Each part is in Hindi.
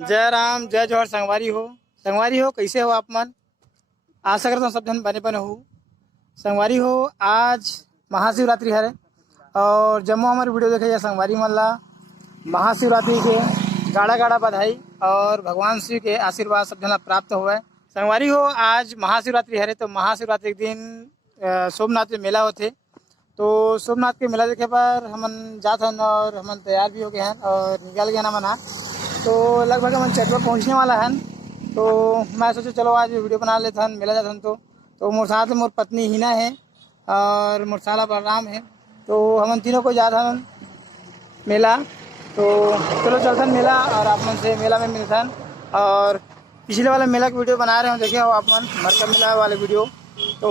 जय राम जय जोहर संगवारी हो कैसे हो आप मन। आशा करता हूँ सब जन बने बने हो। संगवारी हो आज महाशिवरात्रि है और जम्मू हमारी वीडियो देखे जा संगवारी मल्ला महाशिवरात्रि के गाढ़ा गाढ़ा बधाई और भगवान शिव के आशीर्वाद सब जना प्राप्त हुआ। संगवारी हो आज महाशिवरात्रि है तो महाशिवरात्रि के दिन सोमनाथ में मेला होते तो सोमनाथ के मेला देखे पर हमन जात हन और हमन तैयार भी हो गए हैं और निकल गए ना तो लगभग हमन चटवा पहुँचने वाला है। तो मैं सोचा चलो आज वीडियो बना लेते हैं मेला जाते हैं तो मोर साथ मोर पत्नी हिना है और मोर साला बलराम है तो हमन तीनों को जाते हैं मेला। तो चलो चलते हैं मेला और आप मन से मेला में मिलते हैं और पिछले वाले मेला की वीडियो बना रहे हो देखे हो आप मन मरका मेला वाले वीडियो। तो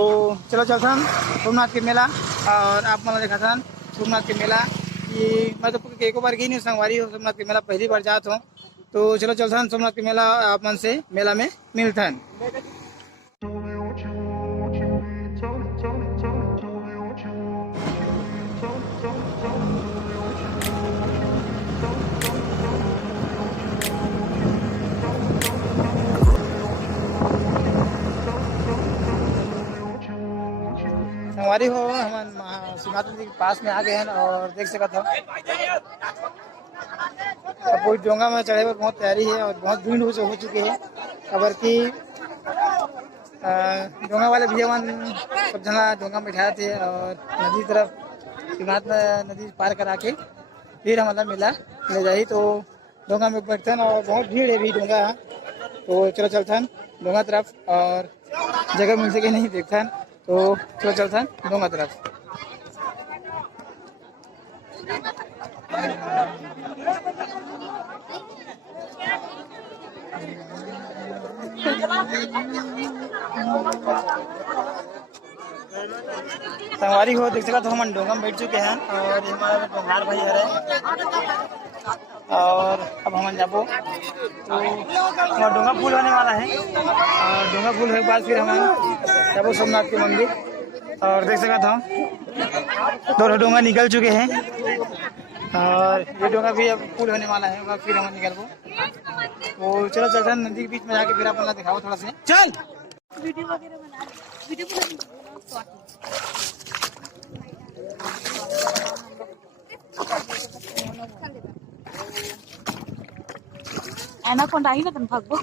चलो चलते हैं सोमनाथ के मेला और आप मन देखा था सोमनाथ के मेला कि मैं तो एक बार गई नहीं संगवारी हो सोमनाथ के मेला पहली बार जाता हूँ। तो चलो चलते हैं सोमनाथ के मेला आप मन से मेला में मिलते हैं। संगवारी हो हम शिवरात्रि के पास में आ गए हैं और देख सकते हो कोई डोंगा में चढ़े हुए बहुत तैयारी है और बहुत भीड़ हो चुकी है। खबर की डोंगा वाले भैया सब जना डोंगा में बैठाए थे और नदी तरफ शिवनाथ नदी पार करा के फिर हमारा मेला ले जाई तो डोंगा में बैठते हैं और बहुत भीड़ है भी डोंगा। तो चलो चलते हैं डोंगा तरफ और जगह मिल सके नहीं देखते हैं तो चलो चलते हैं डोंगा तरफ। संगवारी हो देख सकते हो हम डोंगा में बैठ चुके हैं और हमारा डोंगार भाई है और अब हम जाबो तो हमारा डोंगा फूल होने वाला है और डोंगा फूल होने के बाद फिर हम जाबो सोमनाथ के मंदिर। और देख सकते हो दोनों डोंगा निकल चुके हैं और ये डोंगा भी अब फूल होने वाला है फिर हम निकलबो। तो चलो चलते हैं नदी के बीच में जाके फिर अपन दिखाओ थोड़ा सा चल वीडियो वगैरह बना एनाकोंडा ही ना तुम भागो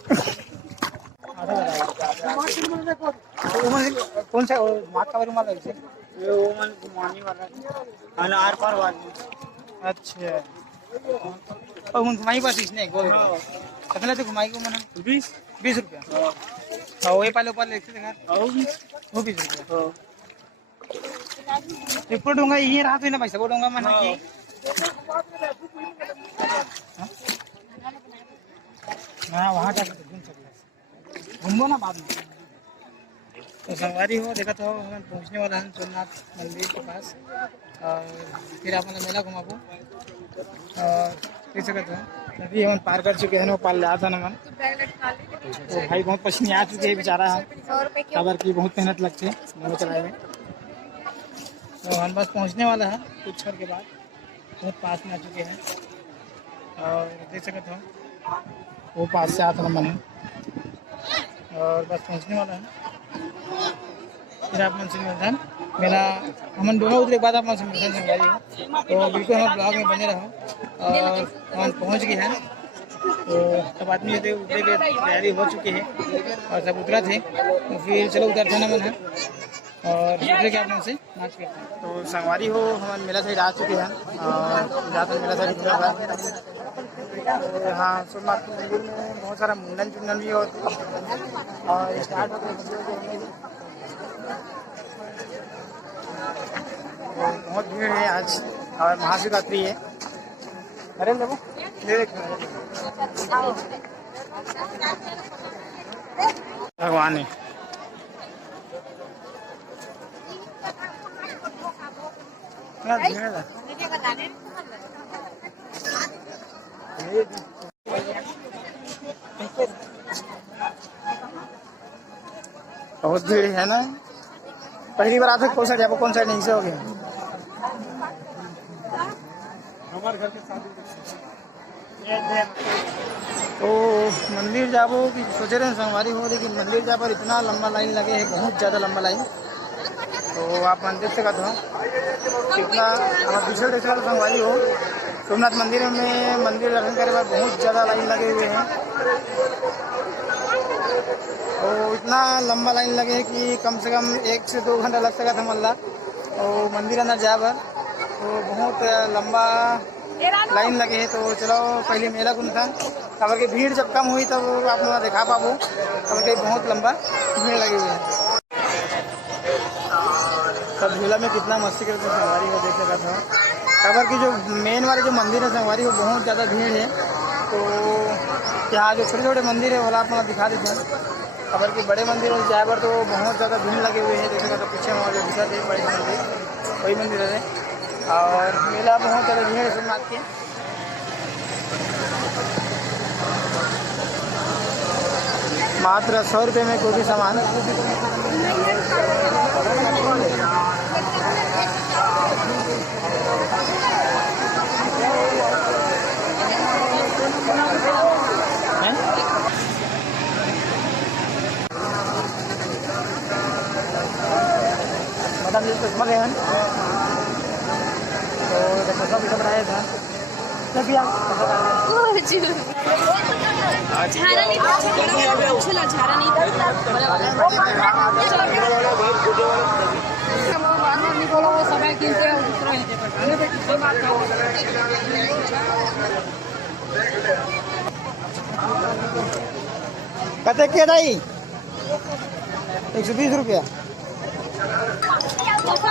कौन सा मात का रुमाल है ये ओमन घुमाने वाला है ना आर पार वाला। अच्छा और मन घुमाई बस इसने गोल कितना तो घुमाई को मन 20 रुपया और ये पाले ऊपर लेते देखा वो 20 रुपया। एक पूरा डोंगा ये रहा तो ना भाई सब डोंगा मन की हाँ वहाँ जा घूम सकते घूमो ना बाद में। तो संगवारी हो देखा तो हम पहुँचने वाला है सोमनाथ मंदिर के पास और फिर आप मेला घुमाबो और देख सकते हो नदी हम पार कर चुके हैं वो पार ले था ना मन तो भाई बहुत पसीने आ चुके हैं बेचारा है खबर की बहुत मेहनत लगती है दोनों चलाए में। तो हम बस पहुँचने वाला है कुछ क्षण के बाद बहुत पास में आ चुके हैं और देख सकते हो वो पास से आता ना मन और बस पहुँचने वाला है फिर आप मन से मिलते हैं मेरा हम दोनों उतरे के बाद आप मन से मिलते हैं हो तो बिल्कुल हम ब्लॉग में बने रहो और हम पहुँच गए हैं। तो सब आदमी थे उतरे के तैयारी हो चुकी है और सब उतरा थे तो फिर चलो उतरते ना मन है और उतरे के आप मन से नाच करते हैं। तो संगवारी हो हम मेला साइड आ चुके हैं और ज़्यादातर मेला साइड हाँ सोमनाथ मंदिर में बहुत सारा मुंडन चुंडन भी होता और स्टार्ट होते बहुत भीड़ है आज और महाशिवरात्रि है। अरे देखो भगवान है क्या भीड़ है बहुत भीड़ है ना। पहली बार आते कौन साइड नहीं से हो गया हमारे घर के शादी तो मंदिर जाबो कि सोचे रहे संगवारी हो, लेकिन मंदिर जा पर इतना लंबा लाइन लगे है, बहुत ज़्यादा लंबा लाइन। तो आप मंदिर से कहते हो कितना हम पीछे देख रहे संगवारी हो, सोमनाथ मंदिर में मंदिर दर्शन करे पर बहुत ज़्यादा लाइन लगे हुए हैं। तो इतना लंबा लाइन लगे है कि कम से कम 1 से 2 घंटा लग सका था मल्ला। तो मंदिर अंदर जा पर तो बहुत लंबा लाइन लगे है। तो चलो पहले मेला कौन था, खबर की भीड़ जब कम हुई तब आप लोग दिखा पाबो, खबर के बहुत लंबा भीड़ लगी हुई है। तब झूला में कितना मस्ती करते संगवारी को देख सका था। खबर की जो मेन वाले जो मंदिर है संगवारी वो बहुत ज़्यादा भीड़ है। तो यहाँ जो छोटे छोटे मंदिर है वो आप लोग दिखा देते हैं। खबर की बड़े मंदिर है जहाँ पर तो बहुत ज़्यादा भीड़ लगे हुए हैं। जैसे तो पीछे वहाँ जो दिखा थे बड़े मंदिर वही मंदिर है। और मेला बहुत ज़्यादा भीड़ है सोमनाथ के। मात्र 100 रुपये में कोई भी सामान। मतलब ये चश्मा गए हैं तो चश्मा भी सब बनाया था झारा नहीं था, झारा नहीं कते के दाई 120 रुपया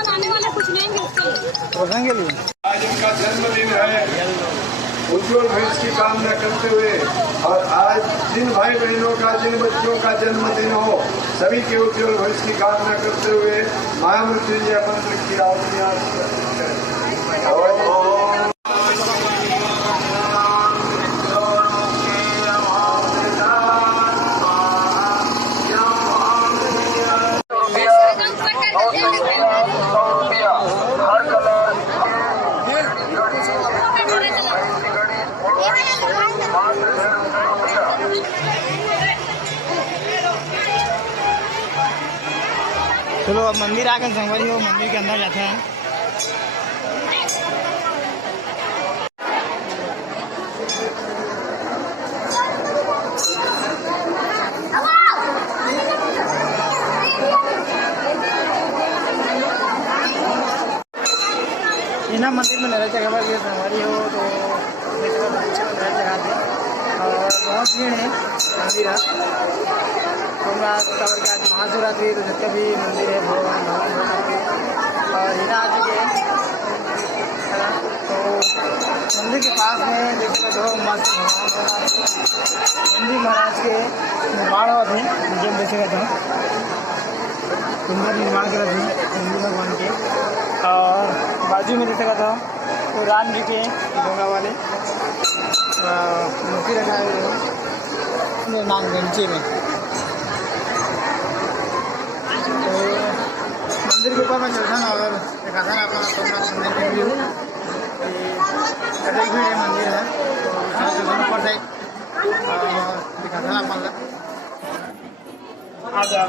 आने वाला कुछ लेंगे रोशन के लिए। आज उनका जन्मदिन है, उज्जवल भविष्य की कामना करते हुए और आज जिन भाई बहनों का जिन बच्चों का जन्मदिन हो सभी के उज्जवल भविष्य की कामना करते हुए महामृत्युंजय मंत्र की आहुतियां चलो अब मंदिर आकर संगवारी हो मंदिर के अंदर जाते हैं। इना मंदिर में नजर जगह पर संगवारी हो तो नजर जगह थे और बहुत भीड़ है मंदिर है। सोमनाथ खबर के आज महाशिवरात्रि तो जितने भी मंदिर है भगवान के और हिना आ चुके हैं है ना। तो मंदिर के पास में देखने दो मस्त नंदी महाराज के निर्माण हुआ थे जब देखेगा था सुंदर निर्माण करा थे नंदी भगवान के। और बाजू में देखेगा था तो राम जी के गंगा वाले मूर्ति लगाए हुए हैं नाम नीचे में। मंदिर के ऊपर में चलता ना और देखा था ना अपना सोमनाथ मंदिर के व्यू कटक भी ये मंदिर है तो ऊपर साइड दिखा था ना अपन आ जाओ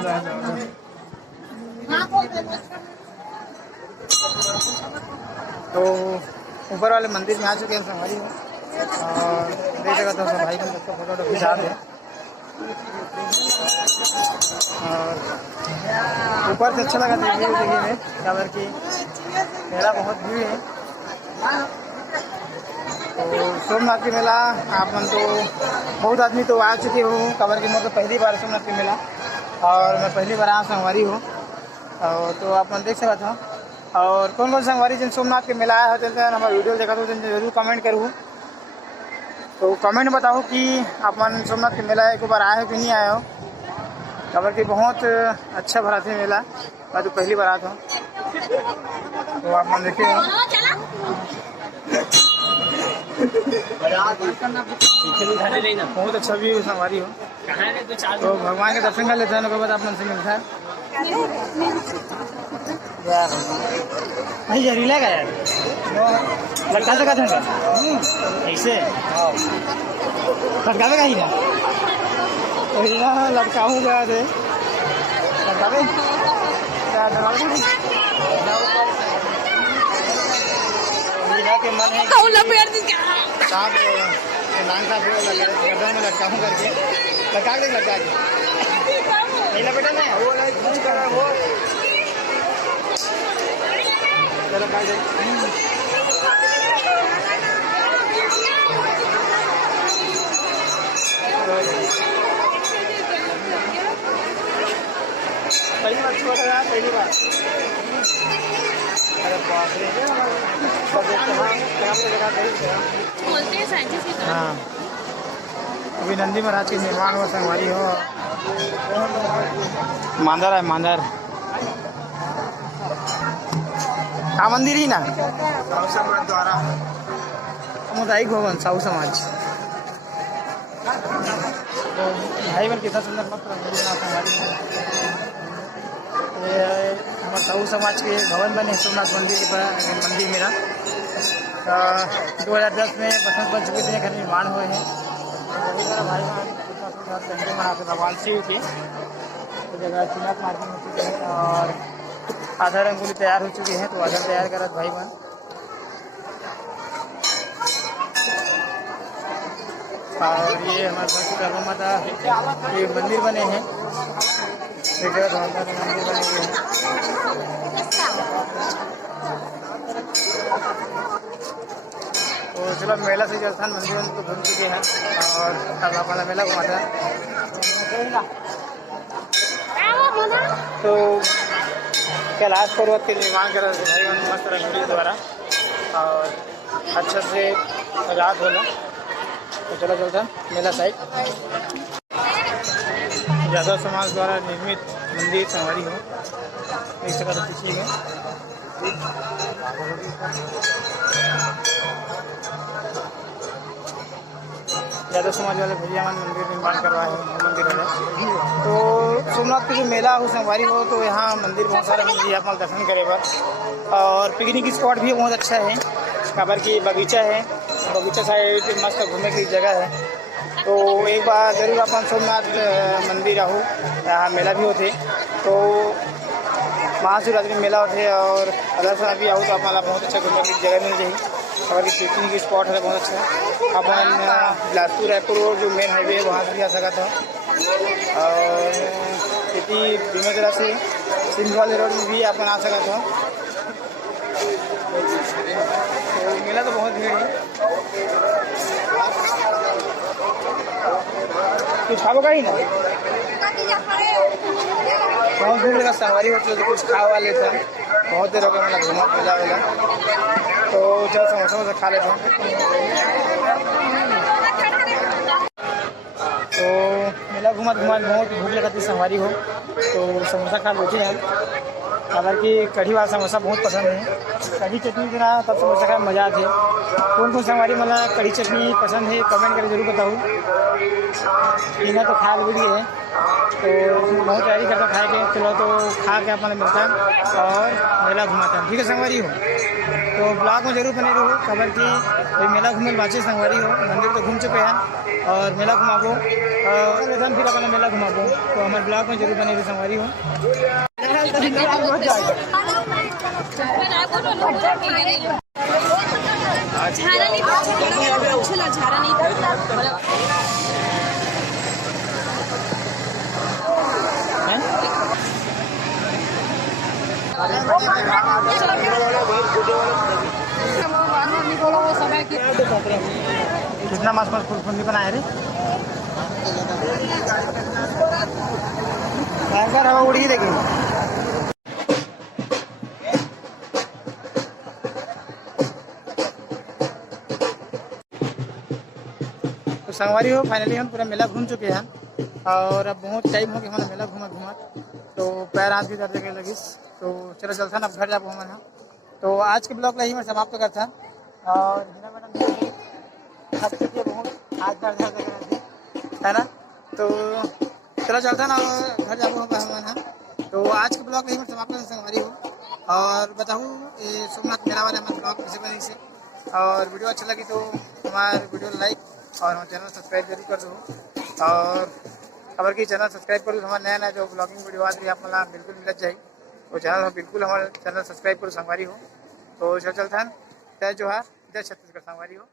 तो ऊपर वाले मंदिर में आ चुके हैं संगवारी हो और देख जगह तो सब भाई बहन सबका फोटो खिंचा है। और ऊपर से अच्छा लगा देखने में क्या बार की मेला बहुत भीड़ है। तो सोमनाथ की मेला आप मन तो बहुत आदमी तो आ चुके हो कबर की मतलब पहली बार सोमनाथ की मेला और मैं पहली बार आया संगवारी हो और तो आप मन देख सकते हो। और कौन कौन संगवारी जिन सोमनाथ के मेला आया हो चलते हैं हमारा वीडियो देखा तो जरूर कमेंट करूँ। तो कमेंट बताओ कि आप मन सोमनाथ के मेला एक बार आए हो कि नहीं आए हो। खबर की बहुत अच्छा भरा थे मेला मैं तो पहली बार आता हूँ तो आप मन देखिए बहुत अच्छा व्यू संगवारी हो। तो भगवान के दर्शन कर लेते हैं उसके बाद आप मन से मिलता है। भाई जहरीला का यार लटका सका था ऐसे लटकावे का ही ना वही ना लटकाऊँ गया थे लटकावे क्या के मन है सांप नांग का गर्दन में लटकाऊँ करके लटका के नहीं लपेटा नहीं वो नहीं कर रहा वो चलो काट दे पहली बार छोड़ रहा पहली बार अरे बाप रे बोलते हैं साइंटिस्ट की तरह। हाँ अभी नंदी महाराज के निर्माण हुआ संगवारी हो मांदर है मांदर का मंदिर ही ना साहू समाज द्वारा सामुदायिक भवन साहू समाज तो भाई बहन कितना सुंदर मत हमारे साहू समाज के भवन बने सोमनाथ मंदिर के मंदिर मेरा 2010 में बसंत पंचमी के घर निर्माण हुए हैं वही मेरा भाई बहन मनाते भगवान शिव की जगह चुनाव मार्केट हो चुके हैं और आधा रंगोली तैयार हो चुकी है तो आधा तैयार कर भाई बहन और ये हमारे घर की कर्मा माता के मंदिर बने हैं मंदिर बने हुए हैं तो चलो मेला से जलस्थान मंदिर को घूम चुके हैं और अब अपना मेला घुमाता है तो कैलाश पर्वत के निर्माण कर रहे थे भाई मस्त रंगोली द्वारा और अच्छा से रात होला तो चलो चलता मेला साइड यादव समाज द्वारा निर्मित मंदिर संगवारी हो एक जगह तो पीछे है यादव समाज वाले भैया मंदिर निर्माण करवाए हैं मंदिर है तो सोमनाथ का जो मेला हो संगवारी हो तो यहाँ मंदिर बहुत सारे मंदिर आप दर्शन करे पर और पिकनिक स्पॉट भी बहुत अच्छा है काबर की बगीचा है बगीचा साइड मस्त घूमने की जगह है तो एक बार जरूर अपन सोमनाथ मंदिर आओ यहाँ मेला भी होते तो महाशिवरात्रि में मेला होते और अदर समय भी आओ तो अपना बहुत अच्छा घूमने की जगह मिल जाएगी और पिकनिक स्पॉट है बहुत अच्छा अपन बिलासपुर रायपुर रोड जो मेन हाईवे है वहाँ से भी आ सका था और खेती बीमेदरा से सिंध वाले रोड में भी अपन आ सका था तो मेला तो बहुत भीड़ है कुछ खाओ का ही ना बहुत भीड़ लगा सवारी होती है तो कुछ खा वाले थे बहुत देर हो गया मतलब घूमा मेला वेला तो चलो समोसा वोसा खा लेते हैं तो मेला घुमा बहुत भूख लगाती सवारी हो तो समोसा खा लेते हैं हालांकि कढ़ी वाला समोसा बहुत पसंद है कढ़ी चटनी बिना तब समोसा खाने मज़ा आती है कौन कौन सवारी मतलब कढ़ी चटनी पसंद है कमेंट करके जरूर बताऊँ बिना तो खा भी है तो बहुत तैयारी करता खाए के चलो तो खा के अपना मिलता है और मेला घुमाता है ठीक है संगवारी हो तो ब्लॉग में जरूर बने रहो खबर की मेला घूमे बाचे संगवारी हो मंदिर तो घूम चुके हैं और मेला घुमाबो और फिर अपना मेला घुमाबो तो हमारे ब्लॉग में जरूर बने रहो संगवारी हो झारा नहीं था झारा नहीं था कितना मास फुलफुंदी बनाए रे भयंकर हवा उड़ी देखिए तो संगवारी हो फाइनली हम पूरा मेला घूम चुके हैं और अब बहुत टाइम हो गया हमारा मेला घूमा तो पैर हाथ भी दर्द लगी तो चलो चलता ना अब घर जाबो हमारे तो आज के ब्लॉग ही मैं समाप्त करता और हिना मैडम थक चुकी है बहुत हाथ दर्द है ना तो चलो चलता ना घर जाबो हमारे तो आज के ब्लॉग ही मैं समाप्त करता संगवारी हो और बताऊँ ये सोमनाथ मेला वाले हमारे ब्लॉग किसी वजह से, और वीडियो अच्छा लगी तो हमारे वीडियो लाइक और हमारे चैनल सब्सक्राइब जरूर कर दो। और खबर की चैनल सब्सक्राइब करो, हमारे नया नया जो ब्लॉगिंग वीडियो आती है आप मला बिल्कुल मिलत जाए, तो चैनल बिल्कुल हमारे चैनल सब्सक्राइब करो संगवारी हो। तो चल चलता है, जय जोहार, जय छत्तीसगढ़ संगवारी हो।